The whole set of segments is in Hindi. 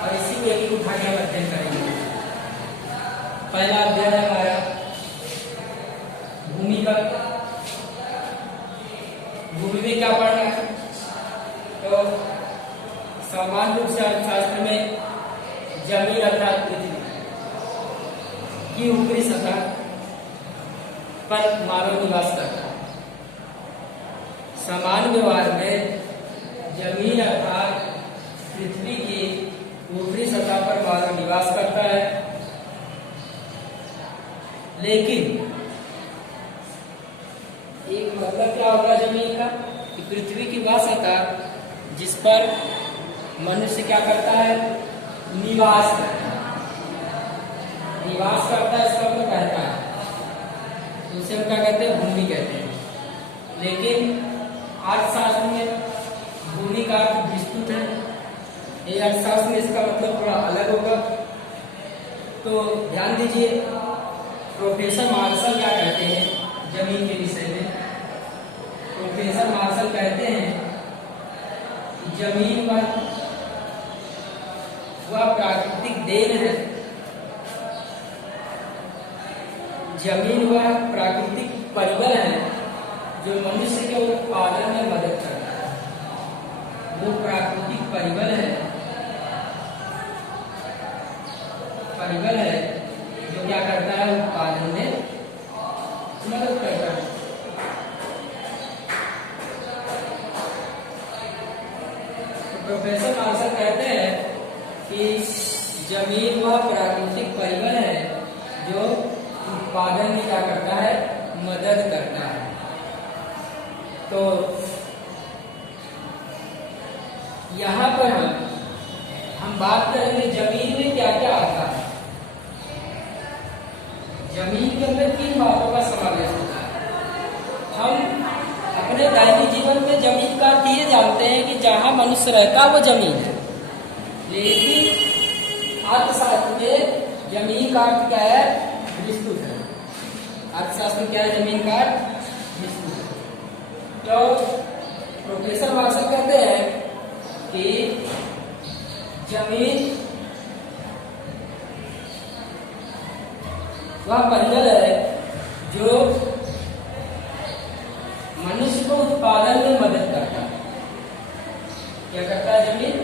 और इसी को एक उठा के हम अध्ययन करेंगे। पहला अध्याय है हमारा भूमि का। भूमि में क्या पढ़ना है? तो सामान्य रूप से अर्थशास्त्र में जमीन अर्थात पृथ्वी की ऊपरी सतह पर मानव निवास करता है। सामान्य व्यवहार में जमीन अर्थात पृथ्वी की ऊपरी सतह पर मानव निवास करता है, लेकिन एक मतलब क्या होगा जमीन का कि पृथ्वी की वह सतह जिस पर मनुष्य क्या करता है? निवास करता है। निवास करता है इसका मतलब रहता है, तो उसे हम क्या कहते हैं? भूमि कहते हैं। लेकिन अर्थशास्त्र में भूमि का अर्थ विस्तृत है। ये अर्थशास्त्र में इसका मतलब थोड़ा अलग होगा। तो ध्यान दीजिए, प्रोफेसर मार्शल क्या कहते हैं जमीन के विषय में? प्रोफेसर मार्शल कहते हैं कि जमीन वह प्राकृतिक देन है। जमीन वह प्राकृतिक परिबल है जो मनुष्य के उत्पादन में मदद करता है। वो प्राकृतिक परिबल है जो क्या करता है? उत्पादन में मदद करता है। तो प्रोफेसर मार्शल कहते हैं कि जमीन वह प्राकृतिक परिबल है जो उत्पादन में क्या करता है? मदद करता है। तो यहाँ पर हम बात करेंगे जमीन में क्या क्या आता है। जमीन के अंदर किन बातों का समावेश होता है? हम अपने दैनिक जीवन में जमीन का अर्थ ये जानते हैं कि जहाँ मनुष्य रहता है वो जमीन है, लेकिन अर्थशास्त्र में जमीन का अर्थ क्या है? विस्तृत है। अर्थशास्त्र में क्या है? जमीन का अर्थ विस्तृत है। तो प्रोफेसर मार्शल कहते हैं कि जमीन वह परिबल है जो मनुष्य को उत्पादन में मदद करता है। क्या करता है जमीन?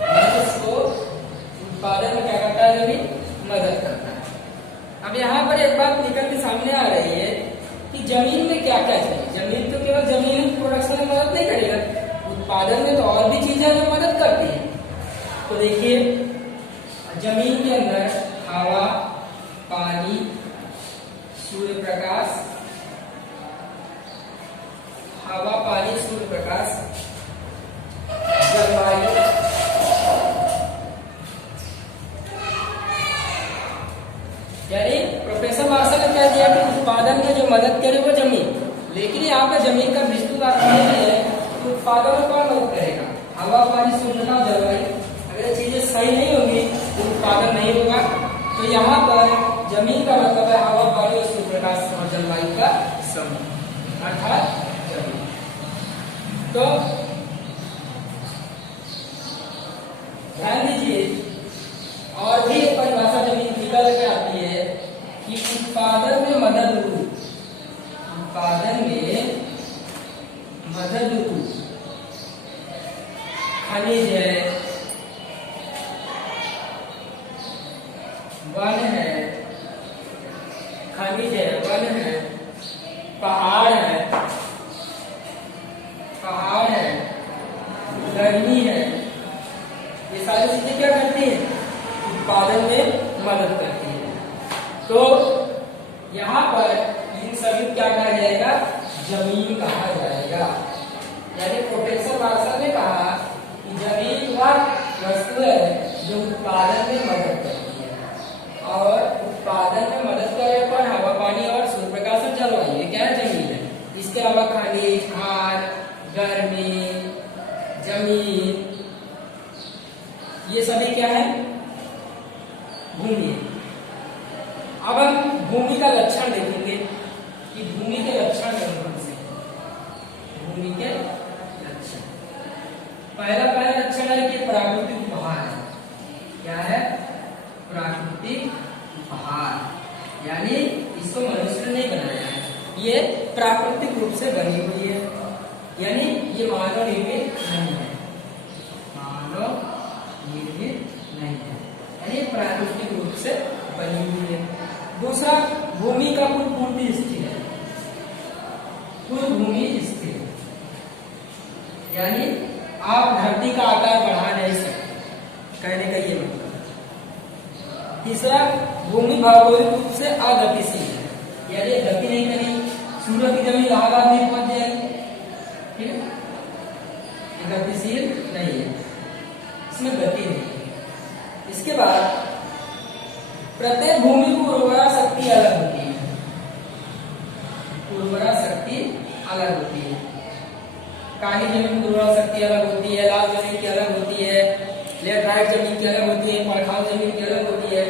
मनुष्य को उत्पादन में क्या करता है? जमीन मदद करता है। अब यहाँ पर एक बात निकल के सामने आ रही है कि जमीन में क्या क्या चाहिए। जमीन तो केवल जमीन प्रोडक्शन में मदद नहीं करेगा, उत्पादन में तो और भी चीजें जो मदद करती है। तो देखिए, जमीन के अंदर हवा, पानी, सूर्य प्रकाश, हवा, पानी, सूर्य प्रकाश, जलवायु, यानी प्रोफेसर मार्शल ने कह दिया कि उत्पादन में जो मदद करे वो जमीन। लेकिन यहाँ पे जमीन का विस्तृत अर्थ नहीं है तो उत्पादन में कौन मदद करेगा? हवा, पानी, सूर्य प्रकाश, जलवायु। अगर ये चीजें सही नहीं होंगी तो उत्पादन नहीं होगा। तो यहाँ पर जमीन का मतलब है हवा, पानी और सूर्य प्रकाश और जलवायु का समूह, अर्थात जमीन। तो ध्यान दीजिए, और भी एक परिभाषा जमीन की निकल के आती है कि उत्पादन में मदद रूप, उत्पादन में मदद रूप खनिज है, वन है, खनिज है, वन है, पहाड़ है, गर्मी है। ये सारी चीजें क्या करती है? उत्पादन में मदद करती है। तो यहाँ पर इन सभी क्या कहा जाएगा? जमीन कहा जाएगा। यानी प्रोफेसर मार्शल ने कहा कि जमीन वह वस्तु है जो उत्पादन में मदद करती है, और उत्पादन में मदद करे पर हवा, पानी और सूर्य प्रकाश और जलवायु, ये क्या है? जमीन है। इसके अलावा खनिज, खाद, गर्मी, जमीन, ये सभी क्या है? भूमि। अब हम भूमि का लक्षण देखेंगे कि भूमि के लक्षण कौन से हैं। भूमि के लक्षण, पहला लक्षण है कि प्राकृतिक उपहार है। यानी इसको मनुष्य ने नहीं बनाया है, ये प्राकृतिक रूप से बनी हुई है, यानी ये मानव निर्मित नहीं है, मानव निर्मित नहीं है, यानी प्राकृतिक रूप से बनी हुई है। दूसरा, भूमि का कुल पूर्ति स्थिर है, कुल भूमि स्थिर, यानी आप धरती का आकार बढ़ा नहीं सकते, कहने का ये मतलब। तीसरा, भूमि भौगोलिक रूप से अगतिशील है, यानी गति नहीं करेगी, सूर्य की जमीन इलाहाबाद नहीं पहुंच जाएगी, ठीक है, गतिशील नहीं है, इसमें गति नहीं है। इसके बाद प्रत्येक भूमि की उर्वरा शक्ति अलग होती है, उर्वरा शक्ति अलग होती है, काली जमीन की उर्वरा शक्ति अलग होती है, लाल जमीन की अलग होती है, लेटराइट जमीन की अलग होती है, पड़खाव जमीन की अलग होती है,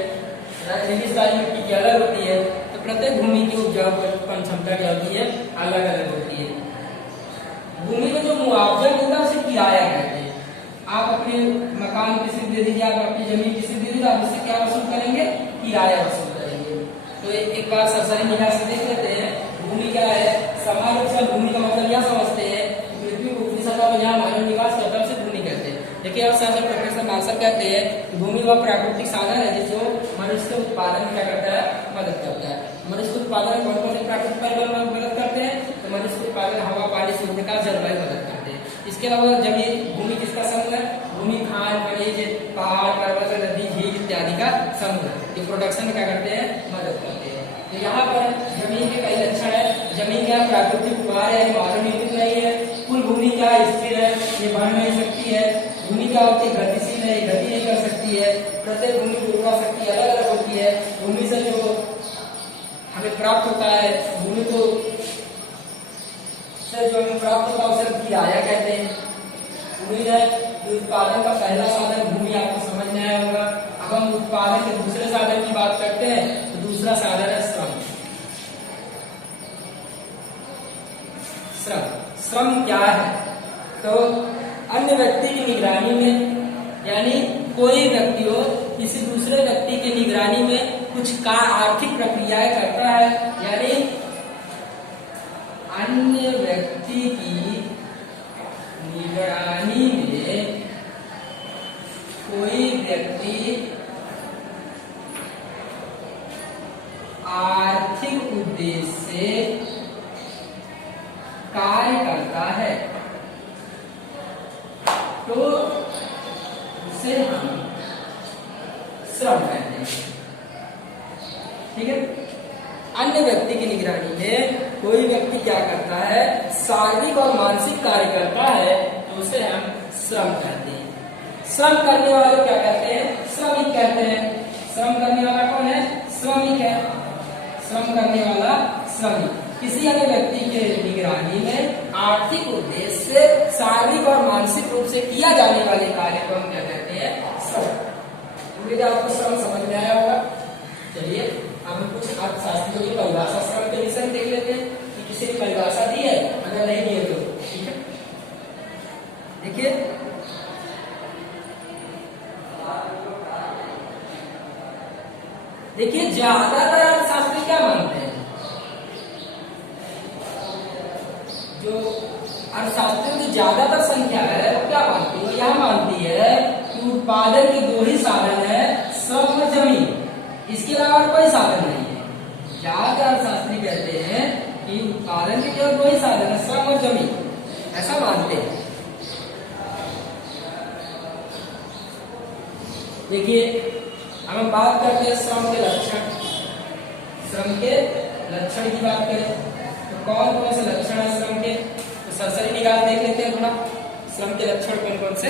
रेगिस्तानी मिट्टी की अलग होती है। तो प्रत्येक भूमि की उपजाऊ क्षमता क्या होती है, अलग अलग होती है। भूमि को जो मुआवजा मिलता है उसे किराया कहते हैं। आप अपने मकान किसी दे दीजिए, आप अपनी जमीन किसी दे दीजिए, आप उससे क्या वसूल करेंगे, किराया वसूल करेंगे। तो एक बार सरसरी निगाह से देख लेते हैं, भूमि क्या है। सामान्य रूप से भूमि का मतलब यह समझते हैं पृथ्वी को ऊपरी सतह पर जहाँ मानव निवास करता है उसे भूमि कहते हैं। देखिए अर्थशास्त्र प्रोफेसर मार्शल कहते हैं भूमि वह प्राकृतिक साधन है जिसको मनुष्य के उत्पादन में क्या करता है, मदद करता है। मनुष्य के उत्पादन में कौन कौन से प्राकृतिक परिबल मदद करते हैं, तो मनुष्य के उत्पादन हवा, पानी, सूर्य का जलवायु मदद करते हैं। इसके अलावा जमीन, भूमि किसका समूह है, भूमि खान, खनिज, पहाड़, पर्वत, नदी, झील इत्यादि का समूह है, ये प्रोडक्शन में क्या करते हैं, मदद करते हैं। तो यहाँ पर जमीन के कई लक्षण है। जमीन क्या प्राकृतिक उपहार है, मानव निर्मित नहीं है। कुल भूमि क्या स्थिर है, ये बढ़ नहीं सकती है। भूमि क्या होती है, गतिशील है, गति नहीं कर सकती है। प्रत्येक भूमि की उर्वरा शक्ति अलग अलग होती है। भूमि से जो हमें प्राप्त होता है, भूमि को से जो हमें प्राप्त होता है उसे किराया कहते हैं। उम्मीद है कि उत्पादन का पहला साधन भूमि आपको समझ में आया होगा। अब हम उत्पादन के दूसरे साधन की बात करते हैं, तो दूसरा साधन है श्रम। श्रम, श्रम क्या है, तो अन्य व्यक्ति की निगरानी में, यानी कोई व्यक्ति हो किसी दूसरे व्यक्ति की निगरानी में कुछ का आर्थिक प्रक्रियाएं करता है, यानी अन्य व्यक्ति की निगरानी में कोई व्यक्ति आर्थिक उद्देश्य से कार्य करता है, तो उसे हम श्रम कहते हैं, ठीक है। अन्य व्यक्ति की निगरानी में कोई व्यक्ति क्या करता है, शारीरिक और मानसिक कार्य करता है, तो उसे हम श्रम कहते हैं। श्रम करने वाले क्या कहते हैं, श्रमिक कहते हैं। श्रम करने वाला कौन है, श्रमिक है। श्रम करने वाला श्रमिक किसी अन्य व्यक्ति के निगरानी में आर्थिक उद्देश्य से शारीरिक और मानसिक रूप से किया जाने वाले कार्य को हम क्या कहते हैं, श्रम। उम्मीद है आपको श्रम समझ में आया होगा। चलिए अब हम कुछ अर्थशास्त्रियों की परिभाषा श्रम के विषय में देख लेते हैं कि किसी ने परिभाषा दी है, अगर नहीं दी है तो ठीक है। देखिए देखिए ज्यादातर अर्थशास्त्री क्या मानते हैं, जो अर्थशास्त्रियों की ज्यादातर संख्या है वो क्या मानती है, वो यह मानती है कि उत्पादन के दो ही साधन है, श्रम और जमीन, इसके अलावा कोई साधन नहीं है। ज्यादातर अर्थशास्त्री कहते हैं कि उत्पादन के केवल दो ही साधन है, श्रम और जमीन, ऐसा मानते हैं। देखिए हम बात करते हैं श्रम के लक्षण। श्रम के लक्षण की बात करें तो कौन कौन से लक्षण है श्रम के, तो सरसरी निगाह देख लेते हैं थोड़ा, श्रम के लक्षण कौन कौन से।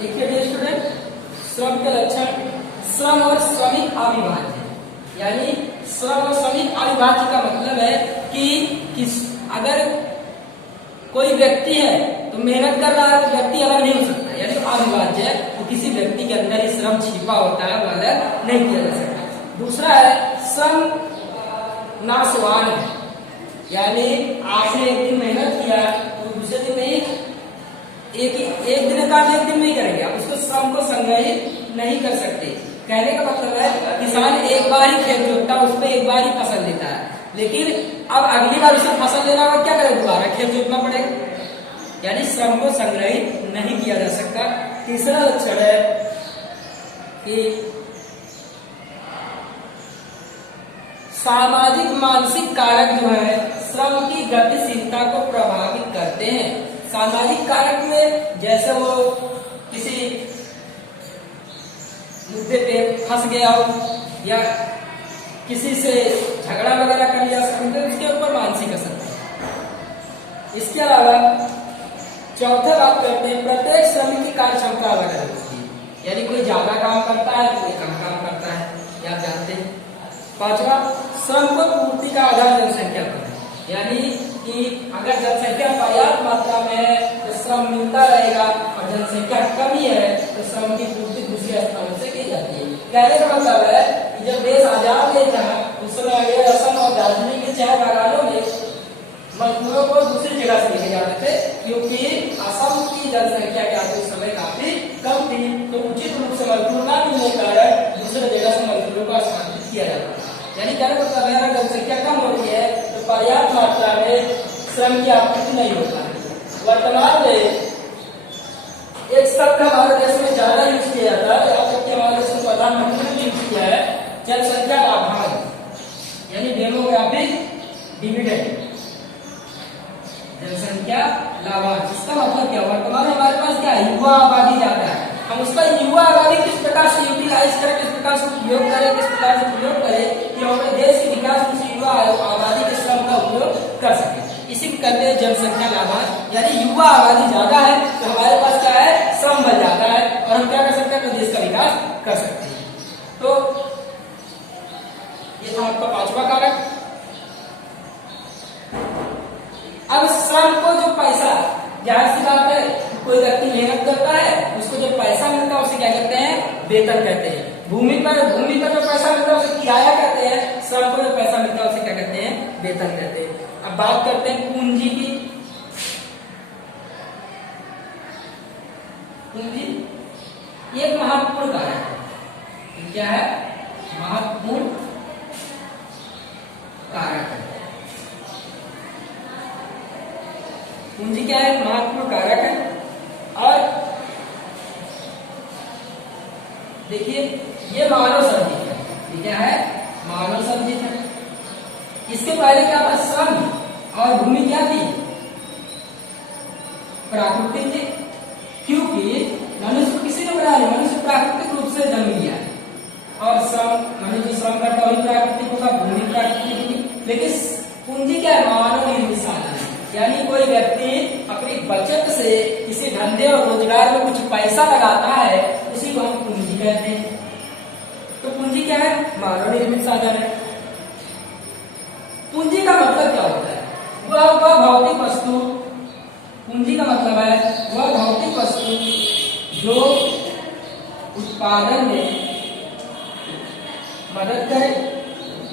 देखिए स्टूडेंट, श्रम के लक्षण, श्रम और श्रमिक अविभाज्य, यानी श्रम और श्रमिक अविभाज्य का मतलब है कि अगर कोई व्यक्ति है तो मेहनत कर रहा है, तो व्यक्ति अलग नहीं हो सकता, यानी अविभाज्य है, तो किसी व्यक्ति के अंदर ही श्रम छिपा होता है, वो अलग नहीं किया जा सकता। दूसरा है श्रम नाशवान है, यानी आपने एक दिन मेहनत किया तो दूसरे दिन नहीं, एक दिन का एक दिन नहीं करेंगे आप, उसको श्रम को संग्रहित नहीं कर सकते। कहने का मतलब है किसान एक बार ही खेत जोतता है, उस पर एक बार ही फसल लेता है, लेकिन अब अगली बार उसे फसल लेना होगा, क्या करे, दोबारा खेत जोतना पड़ेगा। यानी श्रम को संग्रहित नहीं किया जा सकता। तीसरा लक्षण है कि सामाजिक मानसिक कारक जो है श्रम की गतिशीलता को प्रभावित करते हैं। सामाजिक कारक में जैसे वो किसी मुद्दे पे फंस गया हो या किसी से झगड़ा वगैरह कर लिया, उसके ऊपर मानसिक असर है। इसके अलावा चौथे बात करते हैं प्रत्येक श्रमिक की कार्य क्षमता अलग अलग होती है, यानी कोई ज्यादा काम करता है, कोई कम काम करता है, ये आप जानते हैं। पांचवा, श्रम को पूर्ति का आधार जनसंख्या पर है, यानी कि अगर जनसंख्या पर्याप्त मात्रा में है तो श्रम मिलता रहेगा, और जनसंख्या कमी है तो श्रम की पूर्ति दूसरे स्थानों से की जाती है। कहने का मतलब है कि जब देश आजाद नहीं था उस समय असम और दार्जिलिंग के 4 बागानों में मजदूरों को दूसरी जगह से लेके जाते थे, क्योंकि असम की जनसंख्या क्या थी उस समय काफी कम थी, तो उचित रूप से मजदूर न मिलने के कारण दूसरे जगह से मजदूरों को स्थानांतरित किया जाता था। यानी कहने का मतलब है जनसंख्या कम हो रही है तो पर्याप्त मात्रा में श्रम की आपूर्ति नहीं होता है। वर्तमान में एक शब्द हमारे देश में ज्यादा यूज किया जाता है, आप सबके हमारे देश में प्रधानमंत्री ने यूज किया है, जनसंख्या लाभांश, यानी डेमोग्राफिक डिविडेंड, जनसंख्या लाभांश। इसका मतलब क्या, वर्तमान में हमारे पास क्या है, युवा आबादी ज्यादा है, हम उसका युवा आबादी किस प्रकार से यूटिलाइज करें, किस प्रकार से उपयोग करें, किस प्रकार से प्रयोग करें कि हमारे देश के विकास में युवा आबादी के श्रम का उपयोग कर सके, इसी को कहते हैं जनसंख्या लाभांश। यानी युवा आबादी ज्यादा है तो हमारे पास क्या है, श्रम बल ज्यादा है, और हम क्या कर सकते हैं, तो देश का विकास कर सकते हैं। तो ये था आपका 5वां कारक। अब श्रम को जो पैसा, जाहिर सी बात है कोई व्यक्ति मेहनत करता है, उसको जो पैसा मिलता है उसे क्या कहते हैं, वेतन कहते हैं। भूमि पर जो पैसा मिलता है उसे किराया कहते हैं, श्रम को जो पैसा मिलता है उसे क्या कहते हैं, वेतन कहते हैं। अब बात करते हैं पूंजी की। पूंजी एक महत्वपूर्ण कारक है, क्या है, महत्वपूर्ण कारक है। पूंजी क्या है, महत्वपूर्ण कारक है। और देखिए ये मानव सर्जित है, ये क्या है, मानव सर्जित है। इसके पहले क्या था, श्रम और भूमि क्या थी, प्राकृतिक थी, क्योंकि मनुष्य किसी ने बनाया नहीं, मनुष्य प्राकृतिक रूप से जन्म लिया है, और श्रम मनुष्य श्रम करता वही प्राकृतिक होगा, भूमि प्राकृतिक होगी। लेकिन पूंजी क्या है, मानव निर्मित साधन है, यानी कोई व्यक्ति अपनी बचत से किसी धंधे और रोजगार में कुछ पैसा लगाता है, उसी को हम पूंजी कहते हैं। तो पूंजी क्या है, मानव निर्मित साधन है। पूंजी का मतलब क्या होता है, वह भौतिक वस्तु, पूंजी का मतलब है वह भौतिक वस्तु जो उत्पादन में मदद करे।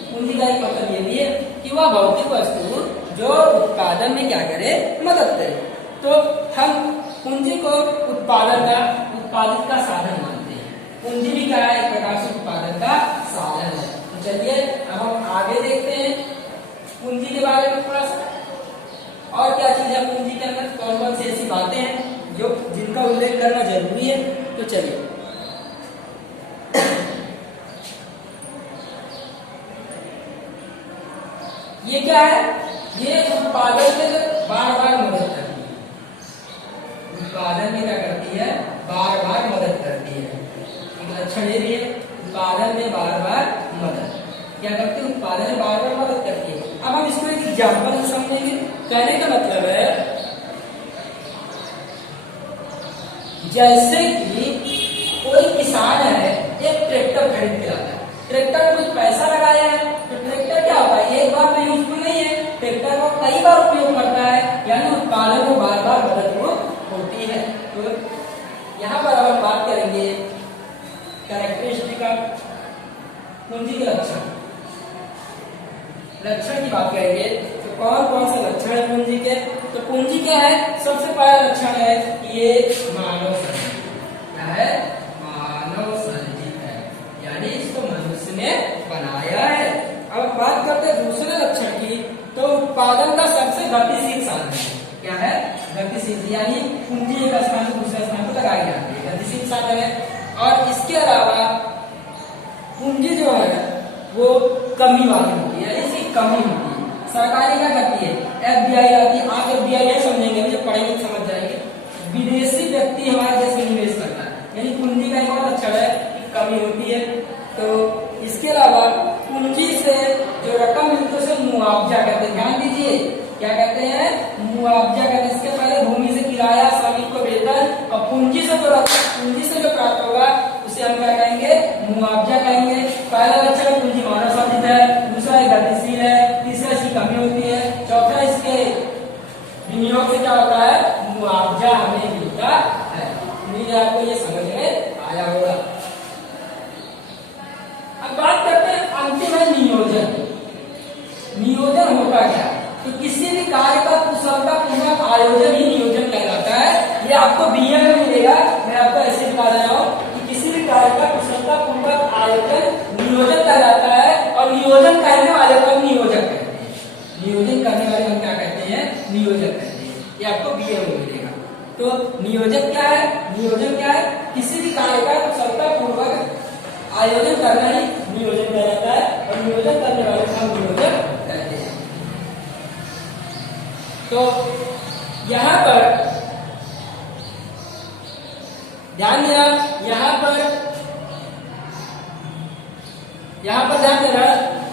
पूंजी का एक मतलब ये भी है कि वह भौतिक वस्तु जो उत्पादन में क्या करे, मदद करे। तो हम पूंजी को उत्पादित का साधन मानते हैं। पूंजी भी क्या है, एक प्रकार से उत्पादन का साधन है। तो चलिए अब हम आगे देखते हैं पूंजी के बारे में थोड़ा सा, और क्या चीज है पूंजी के अंदर, कौन कौन सी ऐसी बातें हैं जो जिनका उल्लेख करना जरूरी है। तो चलिए ये क्या है, ये उत्पादन में बार बार मदद करती है, उत्पादन में क्या करती है, बार बार मदद करती है। एक लक्षण ये भी है, उत्पादन में बार बार मदद क्या करती है, उत्पादन में बार बार मदद करती है। अब हम इसको एक एग्जाम्पल से समझेंगे। कहने का मतलब है जैसे कि कोई किसान है, एक ट्रैक्टर खरीद के लाता है, ट्रैक्टर में कुछ पैसा लगाया है, तो ट्रैक्टर क्या होता है, एक बार में यूजफुल नहीं है, ट्रैक्टर को कई बार उपयोग करता है, यानी उत्पादन में बार बार मदद होती है। तो यहाँ पर हम बात करेंगे कैरेक्टरिस्टिक ऑफ पूंजी के लक्षण की बात करेंगे। तो कौन कौन से लक्षण है पूंजी के, तो पूंजी क्या है, सबसे पहला लक्षण है कि ये मानव सर्जित, क्या है, मानव सर्जित। पूंजी एक स्थान से दूसरे स्थान पर लगाई जाती है, गतिशील साधन है। और इसके अलावा पूंजी जो है वो कमी वाली होती है, इसकी कमी होती है। सरकारी क्या करती है, एफडीआई आती है। आप एफडीआई है समझेंगे, जब पढ़ेंगे समझ जाएंगे। विदेशी व्यक्ति हमारे देश में निवेश करता है, यानी पूंजी का एक और लक्षण है कि कमी होती है। तो इसके अलावा पूंजी से जो रकम मिलती है उसे मुआवजा कहते हैं। ध्यान दीजिए, क्या कहते हैं, मुआवजा कहते हैं। इसके पहले भूमि से किराया, श्रमिक को वेतन, और पूंजी से जो प्राप्त होगा उसे हम क्या कहेंगे, मुआवजा कहेंगे। पहला लक्षण पूंजी मानव साधित है, दूसरा गतिशील है, तीसरा इसकी कमी होती है, चौथा इसके विनियोग से क्या होता है, मुआवजा हमें मिलता है। उम्मीद है आपको ये समझ में आया होगा। अब बात करते हैं अंतिम है नियोजन। नियोजन होता क्या, तो किसी भी कार्य का कुशलतापूर्वक आयोजन ही नियोजन कहलाता है। ये आपको बीए में मिलेगा, मैं आपको ऐसे बता रहा हूँ कि किसी भी कार्य का कुशलतापूर्वक आयोजन नियोजन कहलाता है। और नियोजन करने वाले को नियोजक कहते हैं। नियोजन करने वाले हम क्या कहते हैं, नियोजक कहते हैं। ये आपको बीए में मिलेगा। तो नियोजक क्या है, नियोजन क्या है, किसी भी कार्य का कुशलतापूर्वक आयोजन करना ही नियोजन कहलाता है। और नियोजन करने वाले को हम नियोजक कहते हैं। तो यहां पर ध्यान देना, यहां पर ध्यान देना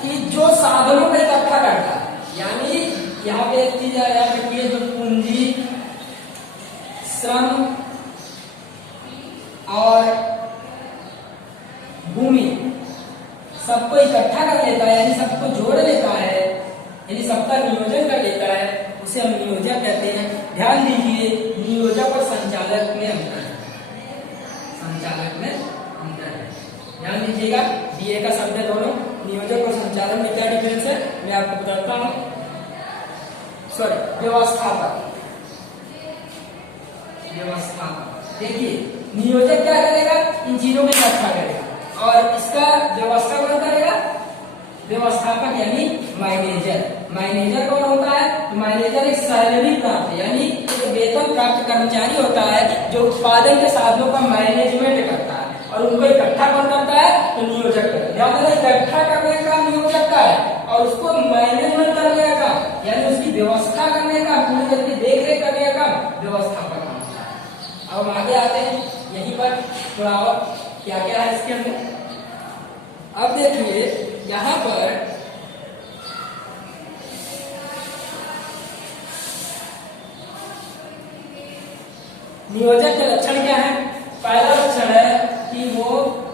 कि जो साधनों का इकट्ठा करता है, यानी यहाँ पे एक चीज याद रखिए, जो पूंजी, श्रम और भूमि सबको इकट्ठा कर लेता है, यानी सबको जोड़ लेता है, यानी सबका नियोजन कर लेता है, उसे हम नियोजक कहते हैं। ध्यान दीजिए, नियोजक और संचालक में अंतर है, संचालक में अंतर है। ध्यान दीजिएगा, बीए का शब्द है दोनों, नियोजक और संचालक में क्या डिफरेंस है मैं आपको बताता हूँ। सॉरी, व्यवस्थापक। देखिए, नियोजक क्या करेगा, इन चीजों में इकट्ठा करेगा, और इसका व्यवस्था कौन करेगा, व्यवस्थापक यानी मैनेजर। मैनेजर कौन होता है, तो मैनेजर एक सैलरी प्राप्त, यानी एक वेतन प्राप्त कर्मचारी होता है जो उत्पादन के साधनों का मैनेजमेंट करता है। और उनको इकट्ठा कौन करता है, तो नियोजक करता है। ध्यान देना, इकट्ठा करने का नियोजक का है, और उसको मैनेजमेंट करने का, यानी उसकी व्यवस्था करने का, पूरी तरह की देख रेख करने का व्यवस्थापक। अब हम आगे आते हैं, यहीं पर थोड़ा और क्या क्या है इसके अंदर। अब देखिए यहाँ पर नियोजक के लक्षण क्या है। पहला लक्षण है कि वो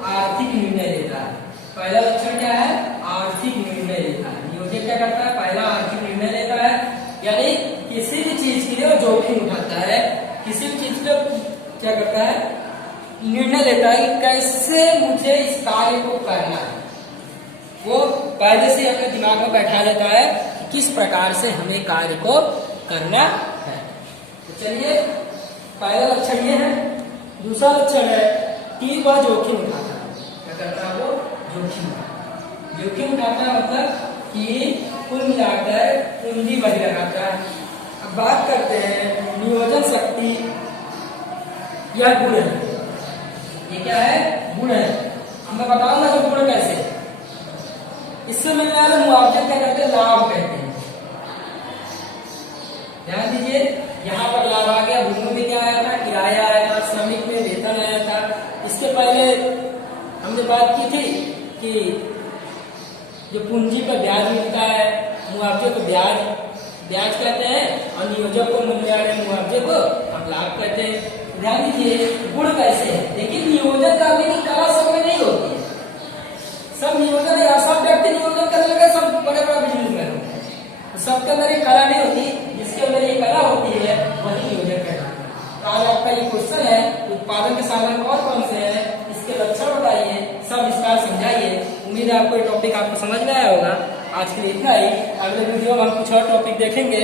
आर्थिक निर्णय लेता है। पहला लक्षण क्या है, आर्थिक निर्णय लेता है। नियोजक क्या करता है, पहला आर्थिक निर्णय लेता है, यानी किसी भी चीज के लिए वो जोखिम उठाता है, किसी भी चीज को क्या करता है, निर्णय लेता है कि कैसे मुझे इस कार्य को करना है। वो पहले से अपने दिमाग में बैठा लेता है कि किस प्रकार से हमें कार्य को करना है। तो चलिए, पहला लक्षण ये है। दूसरा लक्षण है कि वह जोखिम उठाता है। क्या करता है, वो जोखिम उठाता है, मतलब कि कुल मिलाकर पूंजी बड़ी लगाता है। अब बात करते हैं नियोजन शक्ति या गुण है। ये क्या है, गुण है। अब मैं बताऊंगा जो गुण कैसे, इससे मिलने वाले मुआवजे क्या कहते हैं, लाभ कहते हैं। ध्यान दीजिए, यहाँ पर लाभ आ गया। भूमि में क्या आया था, किराया आया था, श्रमिक में वेतन आया था। इसके पहले हमने बात की थी कि जो पूंजी पर ब्याज मिलता है, मुआवजे को ब्याज कहते हैं, और नियोजक को मिलने वाले मुआवजे को हम लाभ कहते हैं। ध्यान दीजिए, गुण कैसे है। देखिए, नियोजन करने की कला सब में नहीं होती है। सब नियोजन या सब व्यक्ति नियोजन करने लगे, सब बड़े बड़ा बिजनेसमैन होते हैं। सबके अंदर एक कला नहीं होती, जिसके अंदर ये कला होती है वही नियोजन कहलाता है। तो आज आपका ये क्वेश्चन है, उत्पादन के साधन कौन से हैं, इसके लक्षण बताइए, सब विस्तार समझाइए। उम्मीद है आपको ये टॉपिक आपको समझ में आया होगा। आज के लिए इतना ही। अगले वीडियो में हम कुछ और टॉपिक देखेंगे।